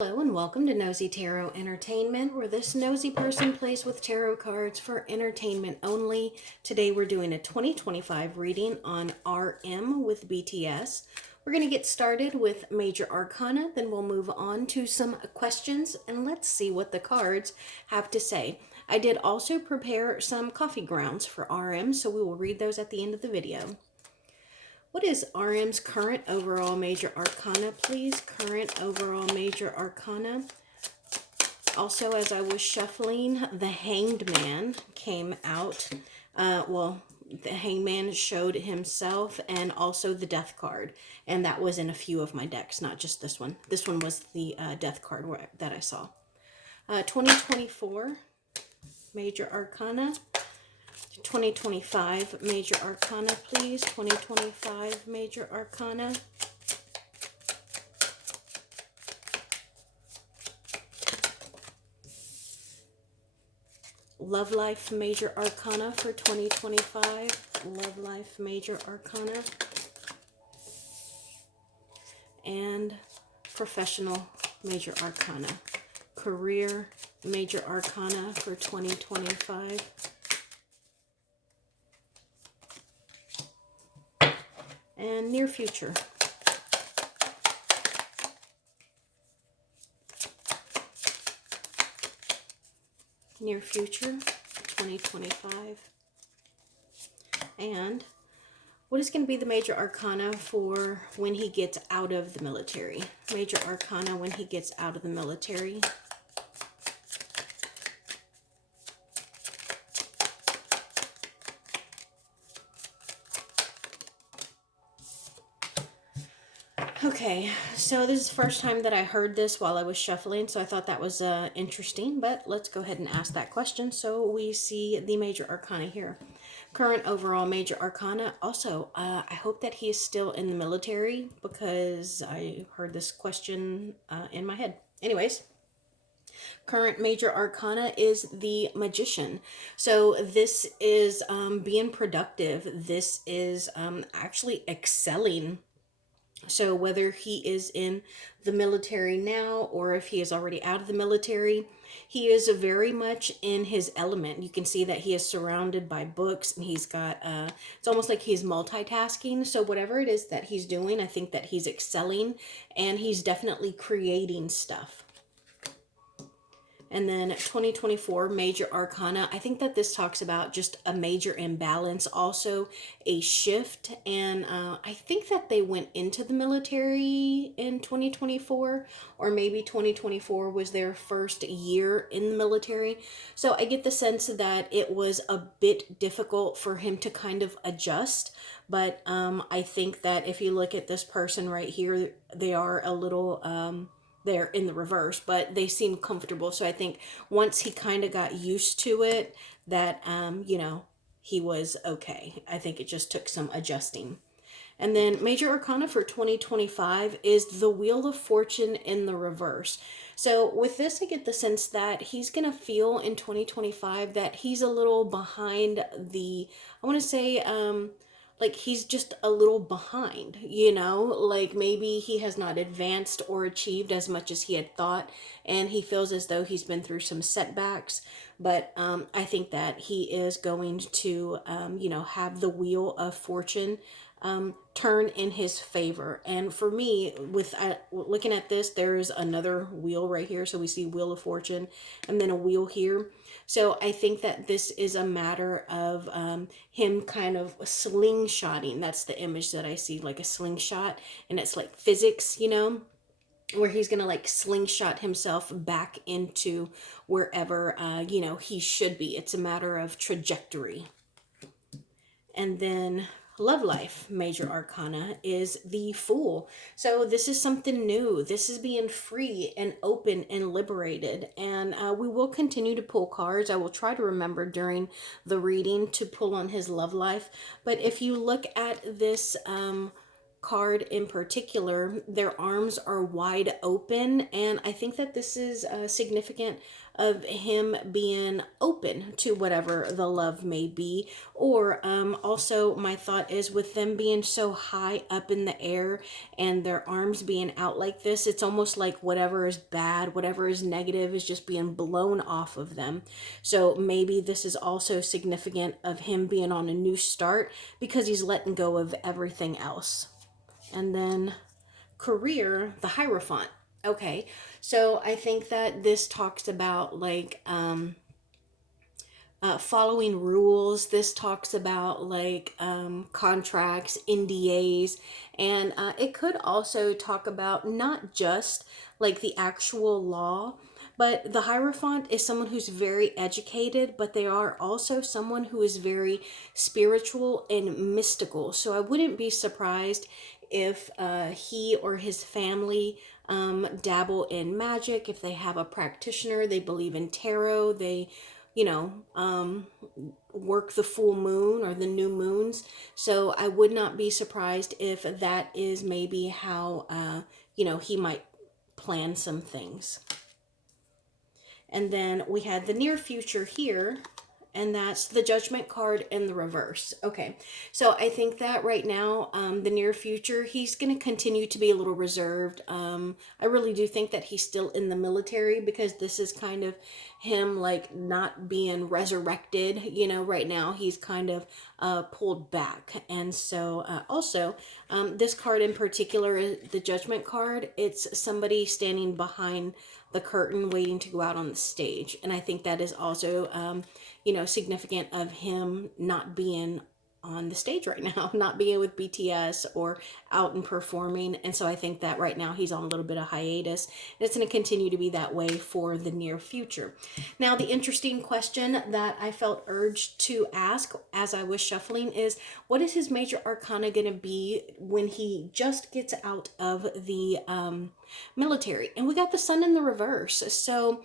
Hello and welcome to Nosy Tarot Entertainment, where this nosy person plays with tarot cards for entertainment only. Today we're doing a 2025 reading on RM with BTS. We're going to get started with Major Arcana, then we'll move on to some questions, and let's see what the cards have to say. I did also prepare some coffee grounds for RM, so we will read those at the end of the video. What is RM's current overall major arcana, please? Current overall major arcana. Also, as I was shuffling, the Hanged Man came out. The Hanged Man showed himself and also the Death card. And that was in a few of my decks, not just this one. This one was the Death card that I saw. 2024 major arcana. 2025 major arcana, please. 2025 major arcana. Love life major arcana for 2025. Love life major arcana. And professional major arcana. Career major arcana for 2025. And near future. Near future, 2025. And what is going to be the major arcana for when he gets out of the military? Major arcana when he gets out of the military. Okay, so this is the first time that I heard this while I was shuffling, so I thought that was interesting, but let's go ahead and ask that question. So we see the major arcana here. Current overall major arcana. Also, I hope that he is still in the military because I heard this question in my head. Anyways. Current major arcana is the Magician. So this is being productive. This is actually excelling. So whether he is in the military now or if he is already out of the military, he is very much in his element. You can see that he is surrounded by books and he's got, it's almost like he's multitasking. So whatever it is that he's doing, I think that he's excelling and he's definitely creating stuff. And then 2024 major arcana. I think that this talks about just a major imbalance, also a shift. And I think that they went into the military in 2024, or maybe 2024 was their first year in the military. So I get the sense that it was a bit difficult for him to kind of adjust. But I think that if you look at this person right here, they are a little... they're in the reverse, but they seem comfortable. So I think once he kind of got used to it, that, he was okay. I think it just took some adjusting. And then major arcana for 2025 is the Wheel of Fortune in the reverse. So with this, I get the sense that he's going to feel in 2025 that he's a little behind I want to say, like he's just a little behind, like maybe he has not advanced or achieved as much as he had thought, and he feels as though he's been through some setbacks. But I think that he is going to, have the Wheel of Fortune turn in his favor. And for me, with looking at this, there is another wheel right here. So we see Wheel of Fortune and then a wheel here. So I think that this is a matter of him kind of slingshotting. That's the image that I see, like a slingshot. And it's like physics, where he's going to like slingshot himself back into wherever, he should be. It's a matter of trajectory. And then love life major arcana is the Fool. So this is something new. This is being free and open and liberated. And we will continue to pull cards. I will try to remember during the reading to pull on his love life. But if you look at this card in particular, their arms are wide open, and I think that this is significant of him being open to whatever the love may be. Or also, my thought is with them being so high up in the air and their arms being out like this, it's almost like whatever is bad, whatever is negative, is just being blown off of them. So maybe this is also significant of him being on a new start because he's letting go of everything else. And then career, the Hierophant. Okay, so I think that this talks about like following rules. This talks about like contracts, NDAs, and it could also talk about not just like the actual law, but the Hierophant is someone who's very educated, but they are also someone who is very spiritual and mystical. So I wouldn't be surprised if he or his family dabble in magic, if they have a practitioner, they believe in tarot, they work the full moon or the new moons. So I would not be surprised if that is maybe how, he might plan some things. And then we had the near future here, and that's the Judgment card in the reverse. Okay, so I think that right now, the near future, he's going to continue to be a little reserved. I really do think that he's still in the military because this is kind of him like not being resurrected. Right now he's kind of pulled back. And so also, this card in particular, the Judgment card, it's somebody standing behind the curtain waiting to go out on the stage. And I think that is also significant of him not being on the stage right now, not being with BTS or out and performing. And so I think that right now he's on a little bit of hiatus. And it's going to continue to be that way for the near future. Now, the interesting question that I felt urged to ask as I was shuffling is, what is his major arcana going to be when he just gets out of the military? And we got the Sun in the reverse. So,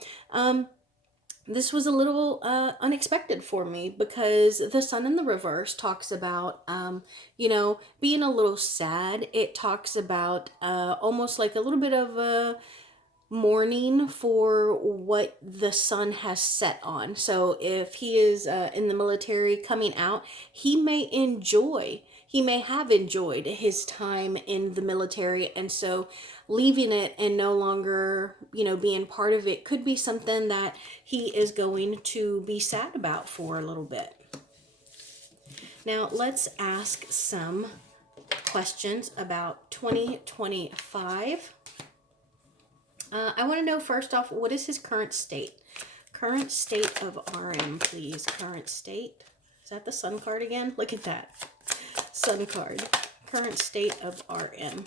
this was a little unexpected for me because the Sun in the reverse talks about, being a little sad. It talks about almost like a little bit of a mourning for what the sun has set on. So if he is in the military coming out, he may have enjoyed his time in the military. And so leaving it and no longer, being part of it could be something that he is going to be sad about for a little bit. Now let's ask some questions about 2025. I want to know first off, what is his current state? Current state of RM, please. Current state. Is that the Sun card again? Look at that. Sun card. Current state of RM.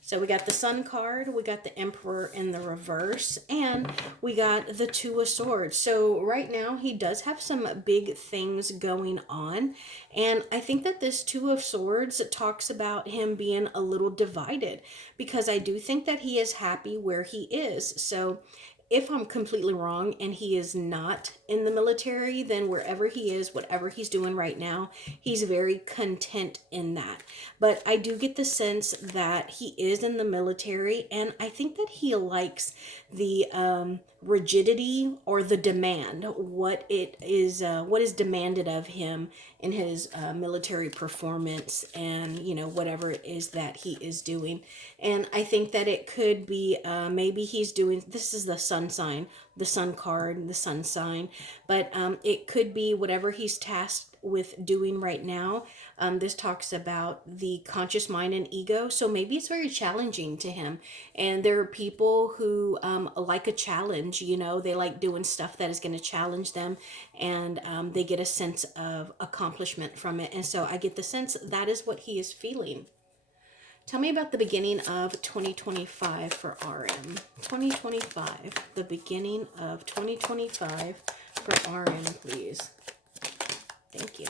So we got the Sun card, we got the Emperor in the reverse, and we got the Two of Swords. So right now he does have some big things going on. And I think that this Two of Swords talks about him being a little divided because I do think that he is happy where he is. So if I'm completely wrong and he is not in the military, then wherever he is, whatever he's doing right now, he's very content in that. But I do get the sense that he is in the military, and I think that he likes the rigidity or the demand, what is demanded of him in his military performance, and whatever it is that he is doing. And I think that it could be maybe he's doing, this is the Sun sign, the Sun card, the Sun sign, but it could be whatever he's tasked with doing right now. This talks about the conscious mind and ego, so maybe it's very challenging to him. And there are people who like a challenge, they like doing stuff that is going to challenge them, and they get a sense of accomplishment from it. And so I get the sense that is what he is feeling. Tell me about the beginning of 2025 for RM. 2025, the beginning of 2025 for RM, please. Thank you.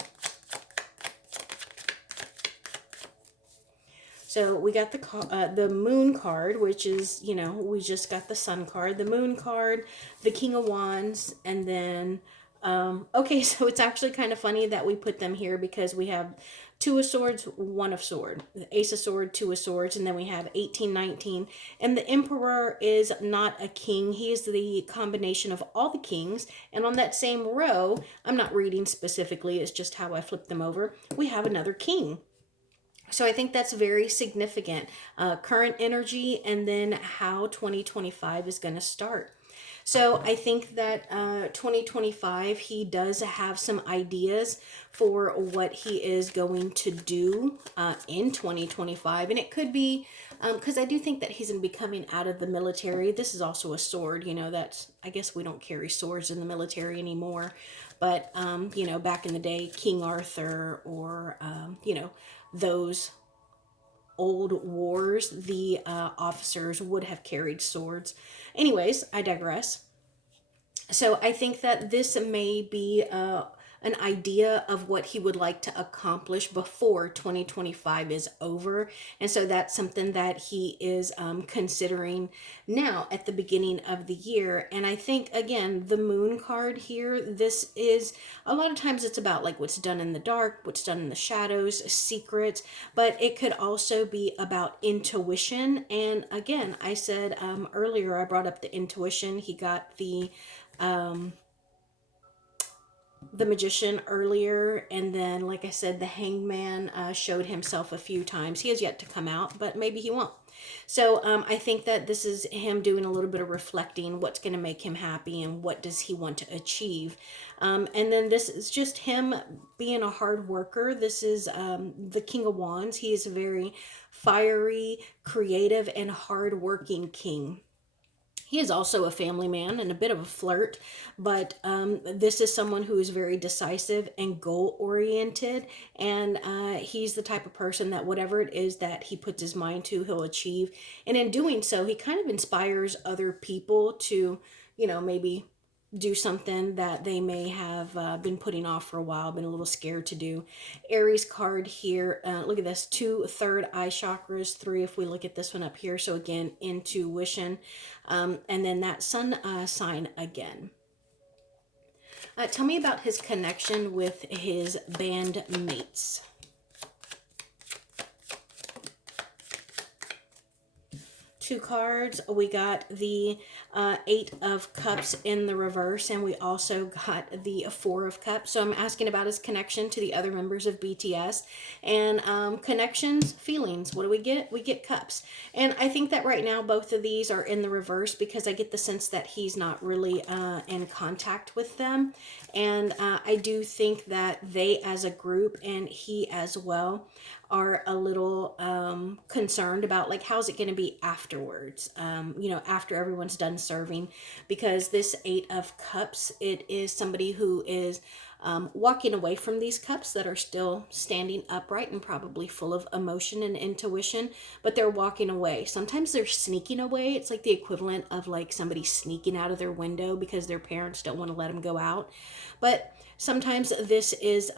So we got the Moon card, which is, we just got the Sun card, the Moon card, the King of Wands, and then, okay, so it's actually kind of funny that we put them here because we have Two of Swords, One of Sword, the Ace of Sword, Two of Swords, and then we have 1819. And the Emperor is not a king. He is the combination of all the kings. And on that same row, I'm not reading specifically, it's just how I flip them over, we have another king. So I think that's very significant. Current energy and then how 2025 is going to start. So I think that 2025, he does have some ideas for what he is going to do in 2025. And it could be, because I do think that he's going to be coming out of the military. This is also a sword, that's, I guess we don't carry swords in the military anymore. But, back in the day, King Arthur or, those old wars, the officers would have carried swords. Anyways, I digress. So I think that this may be an idea of what he would like to accomplish before 2025 is over. And so that's something that he is considering now at the beginning of the year. And I think, again, the moon card here, this is a lot of times it's about like what's done in the dark, what's done in the shadows, secrets, but it could also be about intuition. And again, I said earlier, I brought up the intuition. He got the magician earlier, and then like I said, the hangman showed himself a few times. He has yet to come out, but maybe he won't. So I think that this is him doing a little bit of reflecting, what's going to make him happy and what does he want to achieve. And then this is just him being a hard worker. This is the King of Wands. He is a very fiery, creative, and hard-working king. He is also a family man and a bit of a flirt, but this is someone who is very decisive and goal oriented. And he's the type of person that whatever it is that he puts his mind to, he'll achieve. And in doing so, he kind of inspires other people to, maybe do something that they may have been putting off for a while, been a little scared to do. Aries card here, look at this, 2 third eye chakras, 3 if we look at this one up here. So again, intuition, and then that sun sign again. Tell me about his connection with his band mates. Two cards. We got the 8 of Cups in the reverse, and we also got the 4 of Cups. So I'm asking about his connection to the other members of BTS. And connections, feelings. What do we get? We get Cups. And I think that right now both of these are in the reverse because I get the sense that he's not really in contact with them. And I do think that they as a group and he as well are a little concerned about like how's it going to be afterwards, after everyone's done serving, because this 8 of Cups, it is somebody who is walking away from these cups that are still standing upright and probably full of emotion and intuition, but they're walking away. Sometimes they're sneaking away. It's like the equivalent of like somebody sneaking out of their window because their parents don't want to let them go out. But sometimes this is,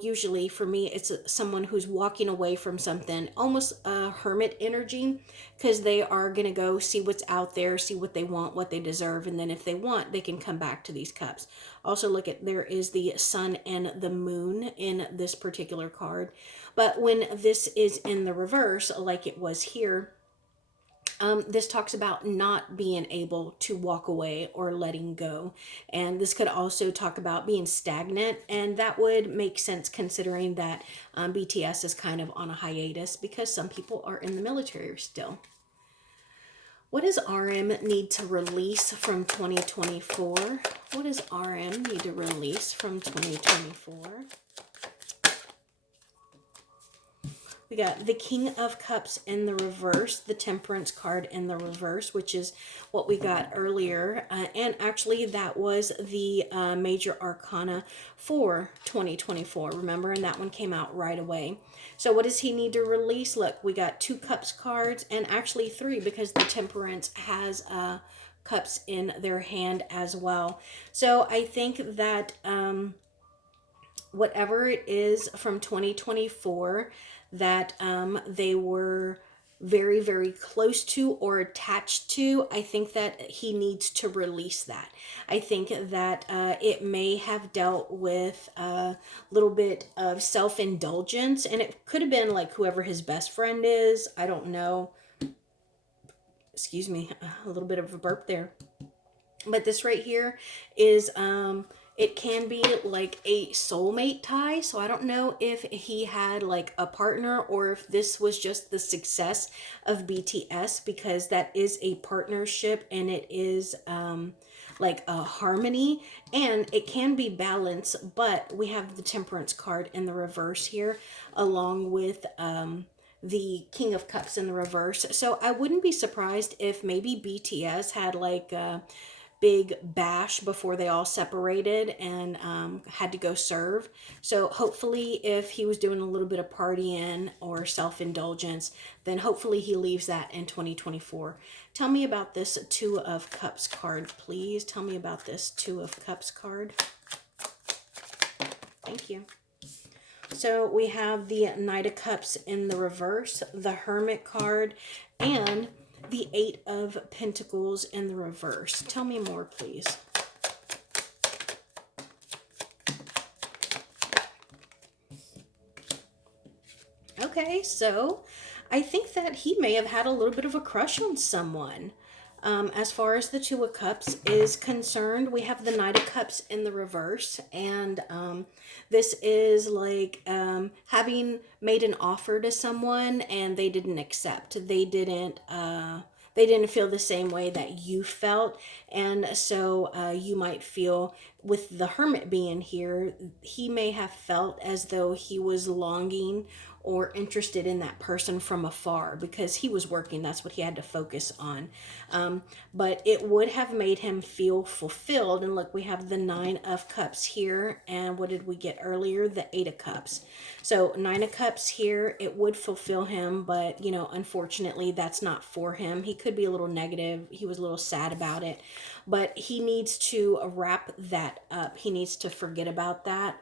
usually for me, it's someone who's walking away from something, almost a hermit energy, because they are going to go see what's out there, see what they want, what they deserve, and then if they want, they can come back to these cups. Also, look at, there is the sun and the moon in this particular card. But when this is in the reverse, like it was here, this talks about not being able to walk away or letting go. And this could also talk about being stagnant. And that would make sense considering that BTS is kind of on a hiatus because some people are in the military still. What does RM need to release from 2024? What does RM need to release from 2024? We got the King of Cups in the reverse, the Temperance card in the reverse, which is what we got earlier. And actually, that was the major arcana for 2024, remember? And that one came out right away. So what does he need to release? Look, we got 2 Cups cards, and actually 3 because the Temperance has cups in their hand as well. So I think that whatever it is from 2024 that they were very, very close to or attached to, I think that he needs to release that. I think that it may have dealt with a little bit of self indulgence, and it could have been like whoever his best friend is. I don't know. Excuse me, a little bit of a burp there. But this right here is it can be like a soulmate tie. So I don't know if he had like a partner or if this was just the success of BTS, because that is a partnership and it is like a harmony, and it can be balance. But we have the Temperance card in the reverse here, along with the King of Cups in the reverse. So I wouldn't be surprised if maybe BTS had like big bash before they all separated and had to go serve. So hopefully, if he was doing a little bit of partying or self-indulgence, then hopefully he leaves that in 2024. Tell me about this Two of Cups card, please. Tell me about this Two of Cups card. Thank you. So we have the Knight of Cups in the reverse, the Hermit card, and the Eight of Pentacles in the reverse. Tell me more, please. Okay, so I think that he may have had a little bit of a crush on someone. As far as the Two of Cups is concerned, we have the Knight of Cups in the reverse, and this is like having made an offer to someone and they didn't accept. They didn't feel the same way that you felt, and so you might feel with the Hermit being here, he may have felt as though he was longing or interested in that person from afar because he was working. That's what he had to focus on. But it would have made him feel fulfilled. And look, we have the Nine of Cups here. And what did we get earlier? The Eight of Cups. So Nine of Cups here, it would fulfill him. But, you know, unfortunately, that's not for him. He could be a little negative. He was a little sad about it. But he needs to wrap that up. He needs to forget about that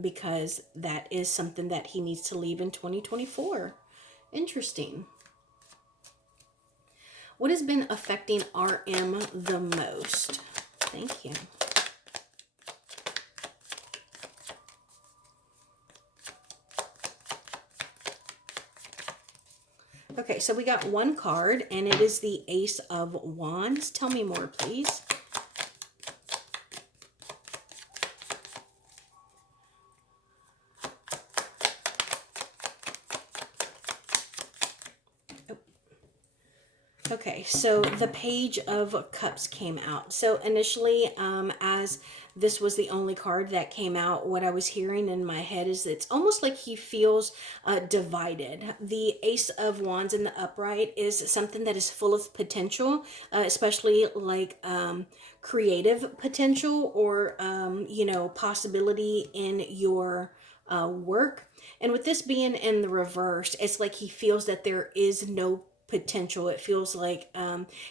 because that is something that he needs to leave in 2024. Interesting. What has been affecting RM the most? Thank you. Okay, so we got one card, and it is the Ace of Wands. Tell me more, please. Okay, so the Page of Cups came out. So initially, as this was the only card that came out, what I was hearing in my head is it's almost like he feels divided. The Ace of Wands in the upright is something that is full of potential, especially like creative potential or, you know, possibility in your work. And with this being in the reverse, it's like he feels that there is no potential. It feels like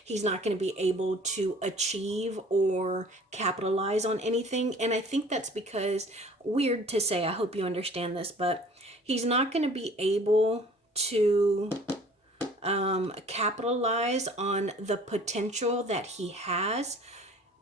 he's not going to be able to achieve or capitalize on anything. And I think that's because, weird to say, I hope you understand this, but he's not going to be able to capitalize on the potential that he has,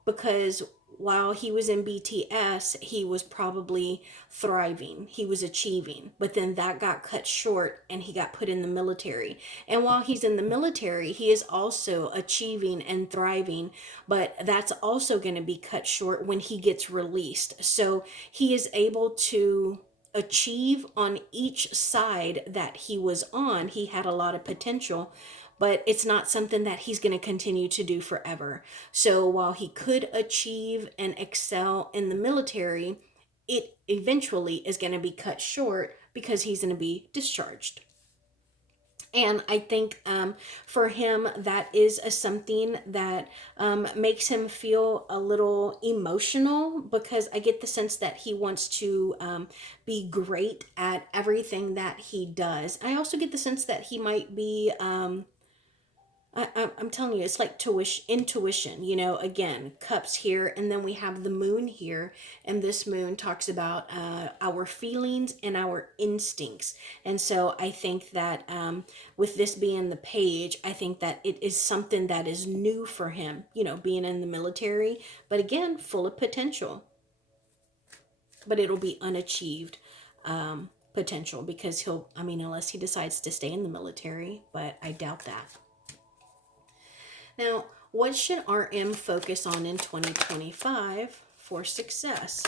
because while he was in BTS, he was probably thriving. He was achieving. But then that got cut short and he got put in the military. And while he's in the military, he is also achieving and thriving. But that's also going to be cut short when he gets released. So he is able to achieve on each side that he was on. He had a lot of potential, but it's not something that he's going to continue to do forever. So while he could achieve and excel in the military, it eventually is going to be cut short because he's going to be discharged. And I think for him, that is something that makes him feel a little emotional, because I get the sense that he wants to be great at everything that he does. I also get the sense that he might be I'm telling you, it's like intuition, you know, again, cups here, and then we have the moon here, and this moon talks about our feelings and our instincts. And so I think that with this being the page, I think that it is something that is new for him, you know, being in the military, but again, full of potential. But it'll be unachieved potential because I mean, unless he decides to stay in the military, but I doubt that. Now, what should RM focus on in 2025 for success?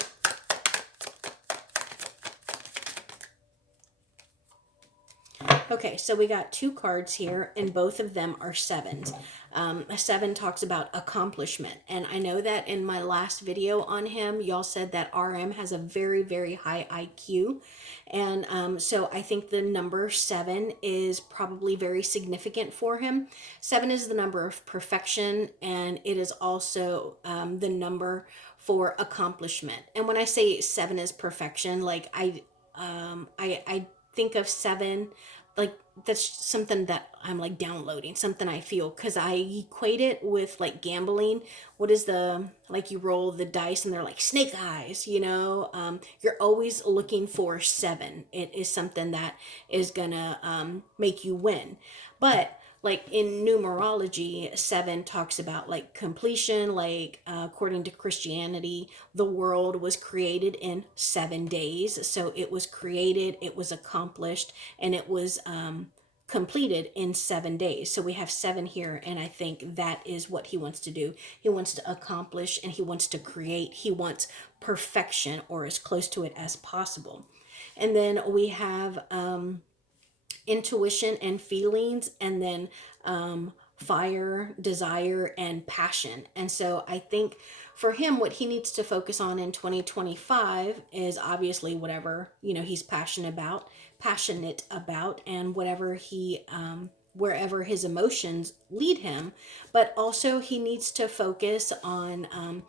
Okay, so we got two cards here, and both of them are sevens. A seven talks about accomplishment, and I know that in my last video on him, y'all said that RM has a very, very high IQ, and so I think the number seven is probably very significant for him. Seven is the number of perfection, and it is also the number for accomplishment. And when I say seven is perfection, like I think of seven like that's something that I'm like downloading, something I feel, because I equate it with like gambling. What is the, like, you roll the dice and they're like snake eyes, you know? You're always looking for seven. It is something that is gonna make you win. But like in numerology, seven talks about like completion, like according to Christianity, the world was created in 7 days. So it was created, it was accomplished, and it was completed in 7 days. So we have seven here, and I think that is what he wants to do. He wants to accomplish, and he wants to create. He wants perfection, or as close to it as possible. And then we have intuition and feelings, and then fire, desire, and passion. And so I think for him, what he needs to focus on in 2025 is obviously whatever, you know, he's passionate about, and whatever he wherever his emotions lead him. But also he needs to focus on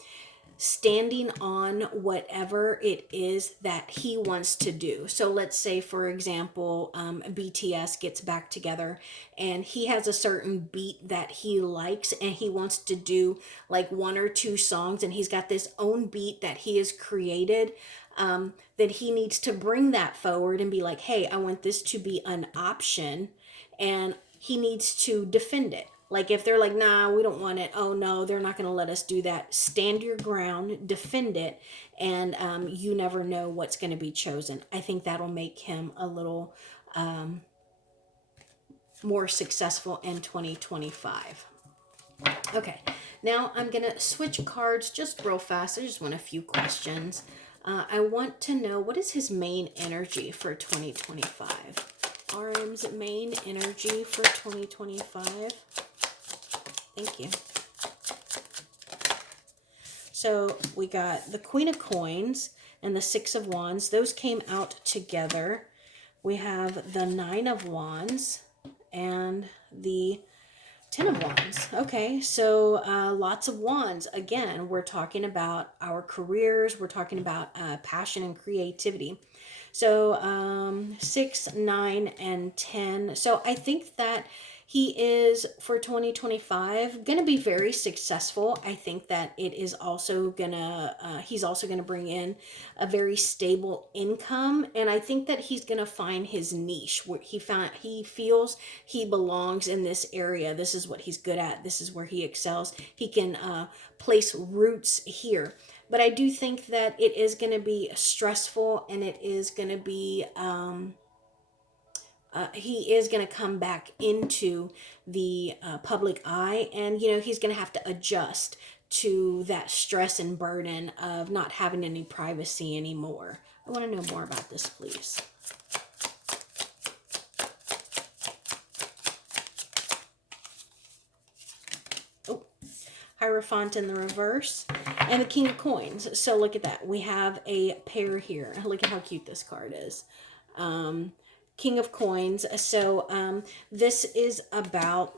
standing on whatever it is that he wants to do. So let's say, for example, BTS gets back together and he has a certain beat that he likes, and he wants to do like one or two songs, and he's got this own beat that he has created. That he needs to bring that forward and be like, hey, I want this to be an option, and he needs to defend it. Like if they're like, nah, we don't want it. Oh no, they're not going to let us do that. Stand your ground, defend it, and you never know what's going to be chosen. I think that'll make him a little more successful in 2025. Okay, now I'm going to switch cards just real fast. I just want a few questions. I want to know, what is his main energy for 2025? RM's main energy for 2025. Thank you. So we got the Queen of Coins and the Six of Wands. Those came out together. We have the Nine of Wands and the Ten of Wands. Okay, so lots of wands. Again, we're talking about our careers. We're talking about passion and creativity. So 6, 9, and 10. So I think that he is, for 2025, going to be very successful. I think that it is also going to, he's also going to bring in a very stable income. And I think that he's going to find his niche where he feels he belongs in this area. This is what he's good at. This is where he excels. He can place roots here. But I do think that it is going to be stressful, and it is going to be, he is going to come back into the public eye, and, you know, he's going to have to adjust to that stress and burden of not having any privacy anymore. I want to know more about this, please. Oh, Hierophant in the reverse, and the King of Coins. So look at that. We have a pair here. Look at how cute this card is. King of Coins. So this is about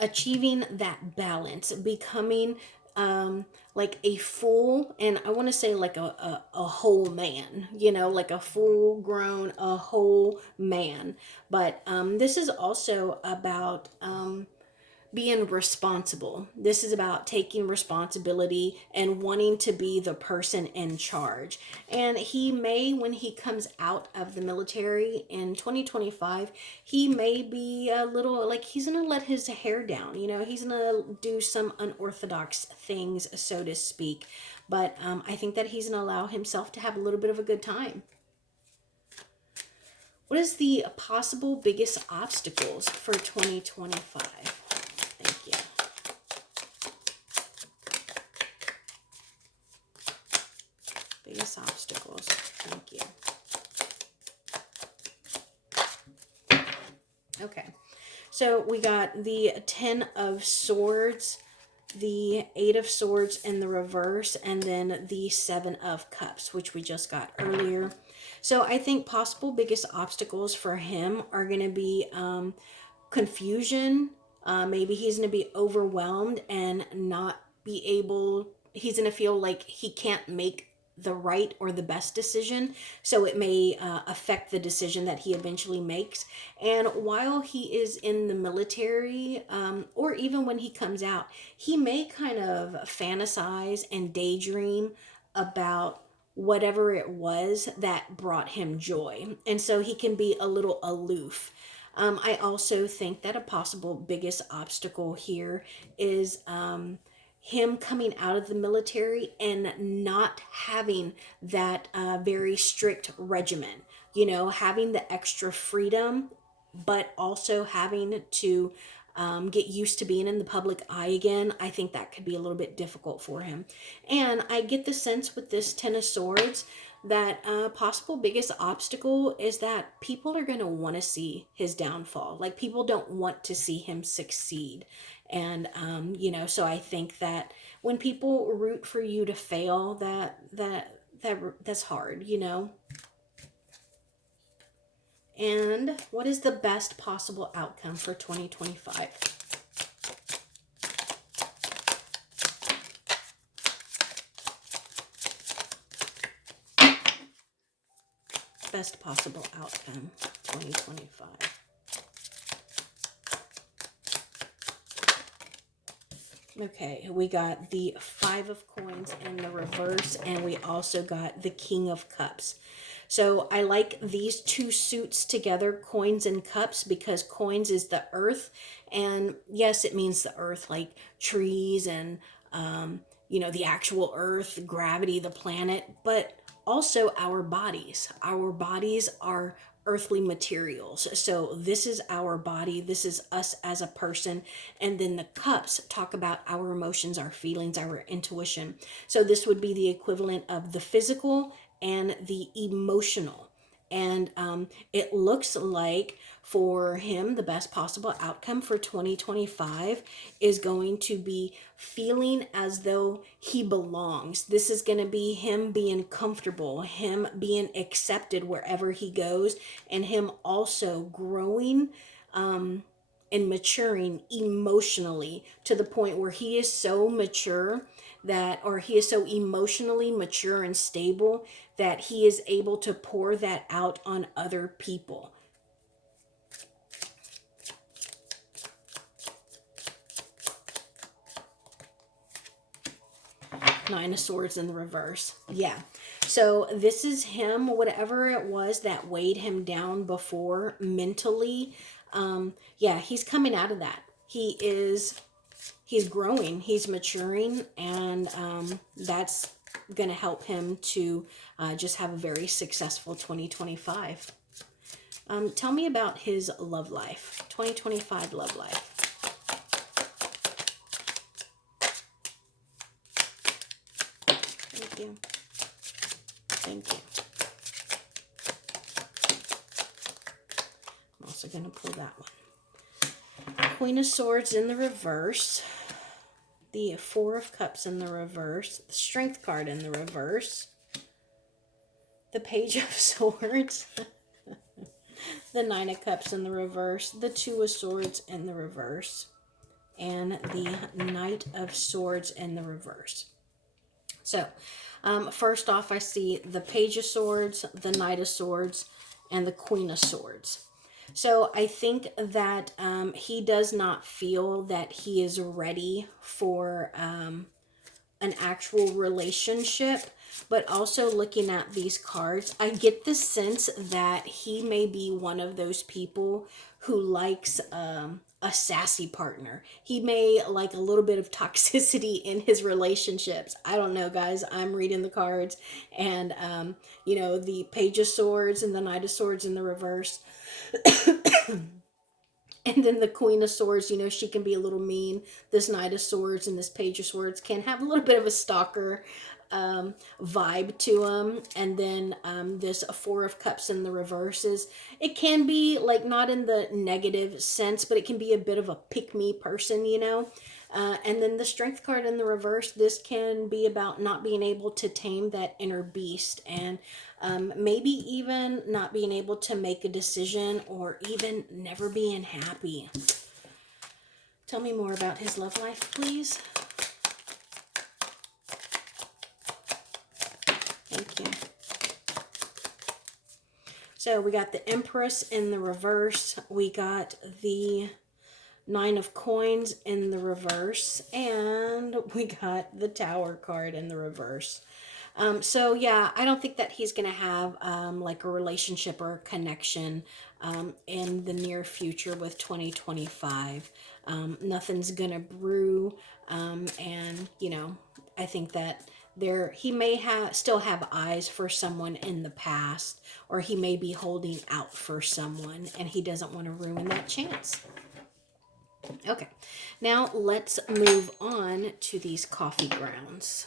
achieving that balance, becoming like a full, and I want to say like a whole man, you know, like a full grown, a whole man. But this is also about being responsible. This is about taking responsibility and wanting to be the person in charge. And he may, when he comes out of the military in 2025, he may be a little like he's going to let his hair down. You know, he's going to do some unorthodox things, so to speak. But I think that he's going to allow himself to have a little bit of a good time. What is the possible biggest obstacles for 2025? Thank you. Biggest obstacles. Thank you. Okay. So we got the 10 of Swords, the 8 of Swords in the reverse, and then the 7 of Cups, which we just got earlier. So I think possible biggest obstacles for him are going to be confusion. Maybe he's going to be overwhelmed and not be able, he's going to feel like he can't make the right or the best decision, so it may affect the decision that he eventually makes. And while he is in the military, or even when he comes out, he may kind of fantasize and daydream about whatever it was that brought him joy, and so he can be a little aloof. I also think that a possible biggest obstacle here is him coming out of the military and not having that very strict regimen. You know, having the extra freedom, but also having to get used to being in the public eye again. I think that could be a little bit difficult for him. And I get the sense with this 10 of Swords that possible biggest obstacle is that people are going to want to see his downfall. Like, people don't want to see him succeed. And you know, so I think that when people root for you to fail, that's hard, you know. And what is the best possible outcome for 2025? Best possible outcome 2025. Okay, we got the 5 of Coins in the reverse, and we also got the King of Cups. So I like these two suits together, Coins and Cups, because Coins is the earth, and yes, it means the earth, like trees and you know, the actual earth, gravity, the planet, but also our bodies. Our bodies are earthly materials. So this is our body, this is us as a person, and then the cups talk about our emotions, our feelings, our intuition. So this would be the equivalent of the physical and the emotional. And it looks like for him, the best possible outcome for 2025 is going to be feeling as though he belongs. This is going to be him being comfortable, him being accepted wherever he goes, and him also growing and maturing emotionally to the point where he is so mature that, or he is so emotionally mature and stable that he is able to pour that out on other people. Nine of Swords in the reverse. Yeah. So this is him, whatever it was that weighed him down before mentally. Yeah, he's coming out of that. He's growing, he's maturing, and that's going to help him to just have a very successful 2025. Tell me about his love life, 2025 love life. Thank you. Thank you. I'm also going to pull that one. Queen of Swords in the reverse. The 4 of Cups in the reverse. The Strength card in the reverse. The Page of Swords. The 9 of Cups in the reverse. The 2 of Swords in the reverse. And the Knight of Swords in the reverse. So, first off, I see the Page of Swords, the Knight of Swords, and the Queen of Swords. So I think that he does not feel that he is ready for an actual relationship. But also looking at these cards, I get the sense that he may be one of those people who likes a sassy partner. He may like a little bit of toxicity in his relationships. I don't know, guys. I'm reading the cards, and the Page of Swords and the Knight of Swords in the reverse. And then the Queen of Swords, she can be a little mean. This Knight of Swords and this Page of Swords can have a little bit of a stalker vibe to them. And then this Four of Cups in the reverses. It can be like not in the negative sense, but it can be a bit of a pick me person. And then the Strength card in the reverse, this can be about not being able to tame that inner beast, and maybe even not being able to make a decision, or even never being happy. Tell me more about his love life, please. Thank you. So we got the Empress in the reverse. We got the Nine of Coins in the reverse. And we got the Tower card in the reverse. So yeah, I don't think that he's going to have like a relationship or a connection in the near future with 2025. Nothing's going to brew. And, I think that he may still have eyes for someone in the past, or he may be holding out for someone and he doesn't want to ruin that chance. Okay, now let's move on to these coffee grounds.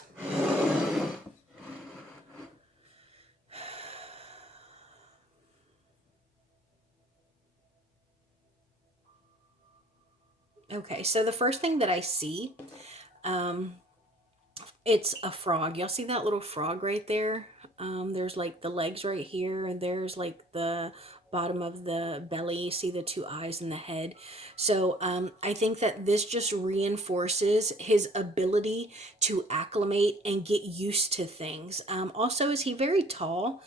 Okay, so the first thing that I see, it's a frog. Y'all see that little frog right there? There's like the legs right here, and there's like the bottom of the belly. See the two eyes and the head. So I think that this just reinforces his ability to acclimate and get used to things. Also, is he very tall?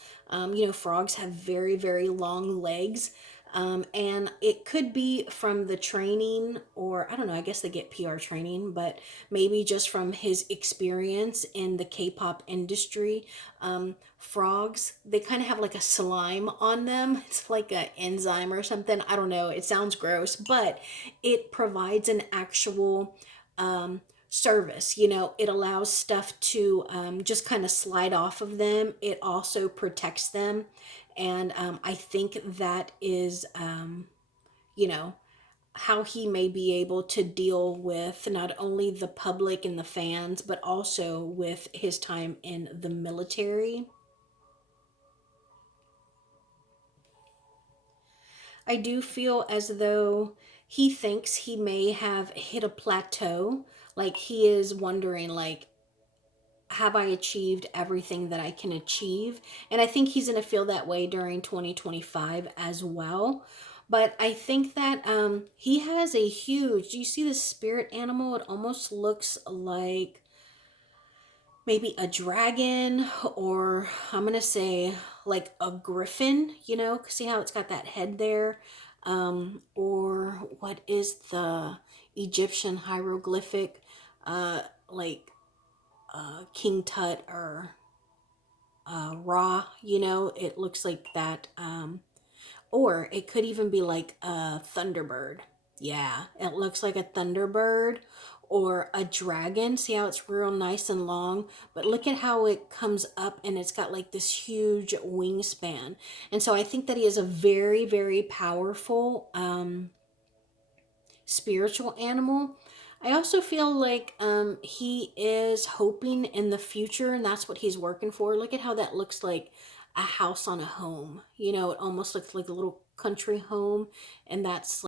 Frogs have very, very long legs. And it could be from the training, or I don't know, I guess they get PR training, but maybe just from his experience in the K-pop industry. Frogs, they kind of have like a slime on them. It's like an enzyme or something. I don't know. It sounds gross, but it provides an actual service. It allows stuff to just kind of slide off of them. It also protects them. And I think that is, how he may be able to deal with not only the public and the fans, but also with his time in the military. I do feel as though he thinks he may have hit a plateau. Like he is wondering, like, have I achieved everything that I can achieve? And I think he's going to feel that way during 2025 as well. But I think that he has a huge, do you see the spirit animal? It almost looks like maybe a dragon, or I'm going to say like a griffin, see how it's got that head there? Or what is the Egyptian hieroglyphic? Like King Tut, or Ra, it looks like that. Or it could even be like a thunderbird. Yeah, it looks like a thunderbird or a dragon. See how it's real nice and long? But look at how it comes up, and it's got like this huge wingspan. And so I think that he is a very, very powerful spiritual animal. I also feel like he is hoping in the future, and that's what he's working for. Look at how that looks like a house on a home. It almost looks like a little country home, and that's